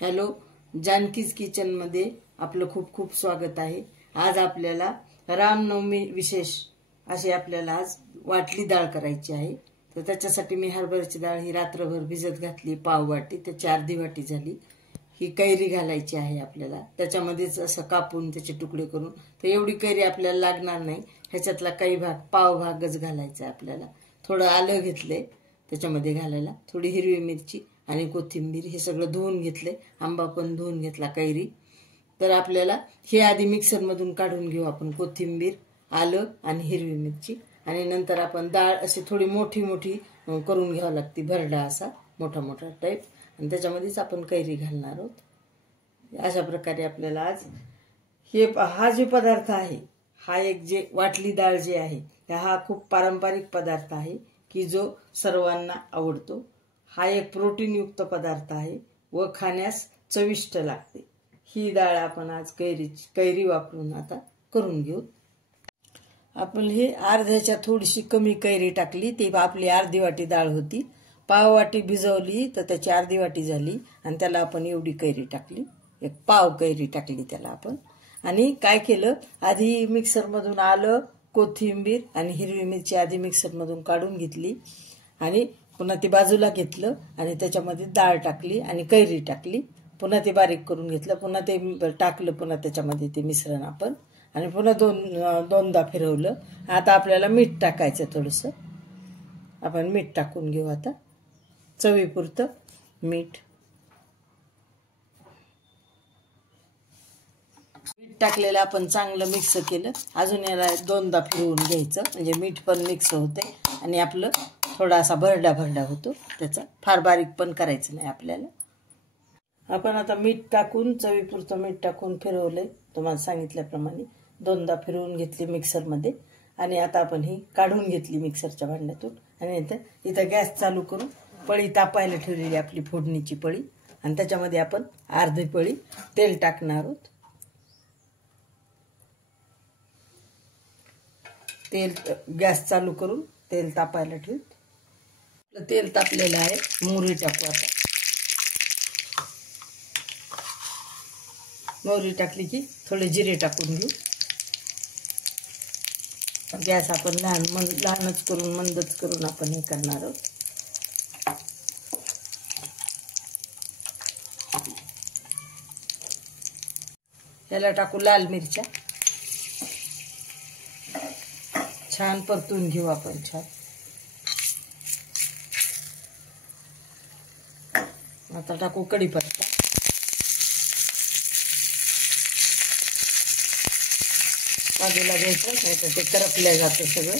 Hello, जानकीज किचनमध्ये आपलं खूप खूप स्वागत आहे। आज आपल्याला रामनवमी विशेष अशी आपल्याला आज वाटली डाळ करायची आहे। तर त्याच्यासाठी मी हरभऱ्याची डाळ ही रात्रभर भिजत घातली, पाव वाटी, त्याची अर्धी वाटी झाली। ही कैरी घालायची आहे आपल्याला, त्याच्यामध्येच असं कापून त्याचे तुकडे करून। तर एवढी कैरी आपल्याला लागणार नाही, ह्याच्यातला काही भाग पाव भागच घालायचा आपल्याला। थोडं आलं घेतले त्याच्यामध्ये घालायला, थोडी हिरवी मिरची आणि कोथिंबीर, हे सगळं धुवून घेतले, आंबा पण धुवून घेतला, कैरी। तर आपल्याला हे आधी मिक्सर मधून काढून घेऊ आपण, कोथिंबीर, आलं आणि हिरवी मिरची। आणि नंतर आपण डाळ अशी थोडी मोठी मोठी करून घ्यावी लागते, भरडा असा मोठा मोठा टाईप, आणि त्याच्यामध्येच आपण कैरी घालणार आहोत। अशा प्रकारे आपल्याला आज हा जो पदार्थ आहे, हा एक जे वाटली डाळ जे आहे, हा खूप पारंपरिक पदार्थ आहे की जो सर्वांना आवडतो। हा एक प्रोटीन युक्त पदार्थ आहे व खाण्यास चविष्ट लागते। ही डाळ आपण आज कैरी वापरून आता करून घेऊ। आपण हे अर्ध्याच्या थोडीशी कमी कैरी टाकली, ती आपली अर्धी वाटी डाळ होती। पाव वाटी भिजवली तर त्याची अर्धी वाटी झाली, आणि त्याला आपण एवढी कैरी टाकली, एक पाव कैरी टाकली त्याला आपण। आणि काय केलं, आधी मिक्सर मधून आलं, कोथिंबीर आणि हिरवी मिरची आधी मिक्सर मधून काढून घेतली, आणि पुन्हा ती बाजूला घेतलं, आणि त्याच्यामध्ये डाळ टाकली आणि कैरी टाकली, पुन्हा ते बारीक करून घेतलं, पुन्हा ते टाकलं, पुन्हा त्याच्यामध्ये ते मिश्रण आपण, आणि पुन्हा दोनदा फिरवलं। आता आपल्याला मीठ टाकायचं, थोडंसं आपण मीठ टाकून घेऊ आता, चवीपुरतं मीठ। टाकलेलं आपण चांगलं मिक्स केलं, अजून याला दोनदा फिरवून घ्यायचं, म्हणजे मीठ पण मिक्स होते आणि आपलं थोडासा भरडा होतो त्याचा, फार बारीक पण करायचं नाही आपल्याला। आपण आता मीठ टाकून, चवीपुरतं मीठ टाकून फिरवले, तुम्हाला सांगितल्याप्रमाणे दोनदा फिरवून घेतली मिक्सर मध्ये। आणि आता आपण ही काढून घेतली मिक्सरच्या भांड्यातून, आणि इथं गॅस चालू करून पळी तापायला ठेवलेली आपली फोडणीची पळी, आणि त्याच्यामध्ये आपण अर्धी पळी तेल टाकणार आहोत। तेल गॅस चालू करून तेल तापायला ठेवू। तेल तापलेलं आहे, मोहरी टाकू आता। मोहरी टाकली की थोडे जिरे टाकून घेऊ। गॅस आपण लहानच करून, मंदच करून आपण हे करणार आहोत। याला टाकू लाल मिरच्या, छान परतून घेऊ आपण, छान। आता टाकू कढीपत्ता, बाजूला घ्यायचं, नाही तर ते करपलं जातं सगळं,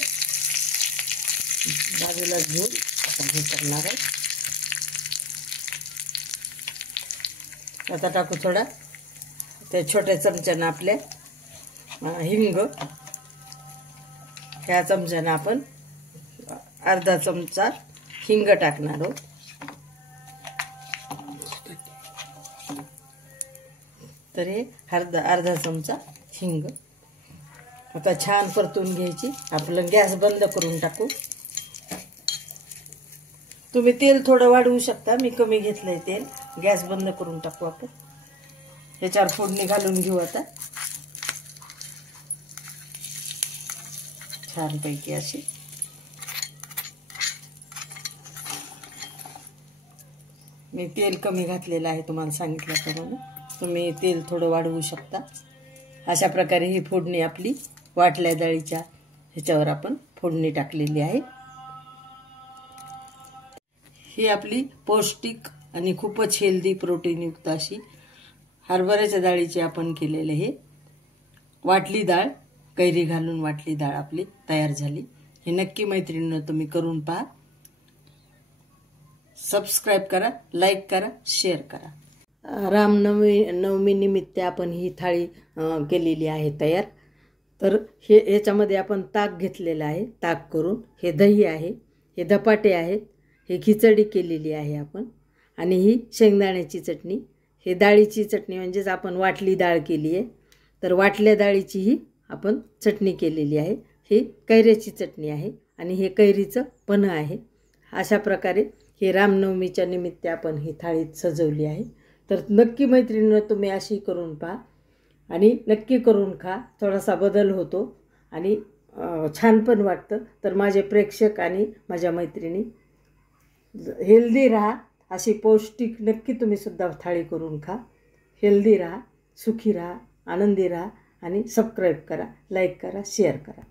बाजूला घेऊन आपण हे करणार आहे। आता टाकू थोडा त्या छोट्या चमच्यानं आपल्या हिंग, ह्या चमच्यानं आपण अर्धा चमचा हिंग टाकणार आहोत। तर हे अर्धा चमचा हिंग आता छान परतून घ्यायची। आपलं गॅस बंद करून टाकू। तुम्ही तेल थोडं वाढवू शकता, मी कमी घेतलंय तेल। गॅस बंद करून टाकू आपण, ह्याच्यावर फोडणी घालून घेऊ आता छानपैकी अशी। मी तेल कमी घातलेलं आहे, तुम्हाला सांगितल्याप्रमाणे तुम्ही तेल थोडं वाढवू शकता। अशा प्रकारे ही फोडणी आपली वाटल्या डाळीच्या ह्याच्यावर आपण फोडणी टाकलेली आहे। ही आपली पौष्टिक आणि खूपच हेल्दी, प्रोटीन युक्त अशी हरभऱ्याच्या डाळीची आपण केलेले हे वाटली डाळ, कैरी घालून वाटली डाळ आपली तयार झाली। हे नक्की मैत्रिणींनो तुम्ही करून पहा, सबस्क्राईब करा, लाईक करा, शेअर करा। रामनवमी निमित्त आपण ही थाळी केलेली आहे तयार। तर ह्याच्यामध्ये आपण ताक घेतलेलं आहे, ताक करून, हे दही आहे, हे धपाटे आहेत, हे खिचडी केलेली आहे आपण, आणि ही शेंगदाण्याची चटणी, हे डाळीची चटणी, म्हणजेच आपण वाटली डाळ केली आहे, तर वाटल्या डाळीची ही आपण चटणी केलेली आहे। ही कैऱ्याची चटणी आहे, आणि हे कैरीचं पन्ह आहे। अशा प्रकारे हे रामनवमीच्या निमित्त आपण ही थाळी सजवली आहे। तर नक्की मैत्रिणींनो तुम्ही अशी करून पहा आणि नक्की करून खा. थोडासा बदल होतो आणि छान पण वाटतं. तर माझे प्रेक्षक आणि माझ्या मैत्रिणी हेल्दी राहा, अशी पौष्टिक नक्की तुम्ही सुद्धा थाळी करून खा. हेल्दी राहा, सुखी राहा, आनंदी राहा आणि सबस्क्राईब करा, लाईक करा, शेअर करा.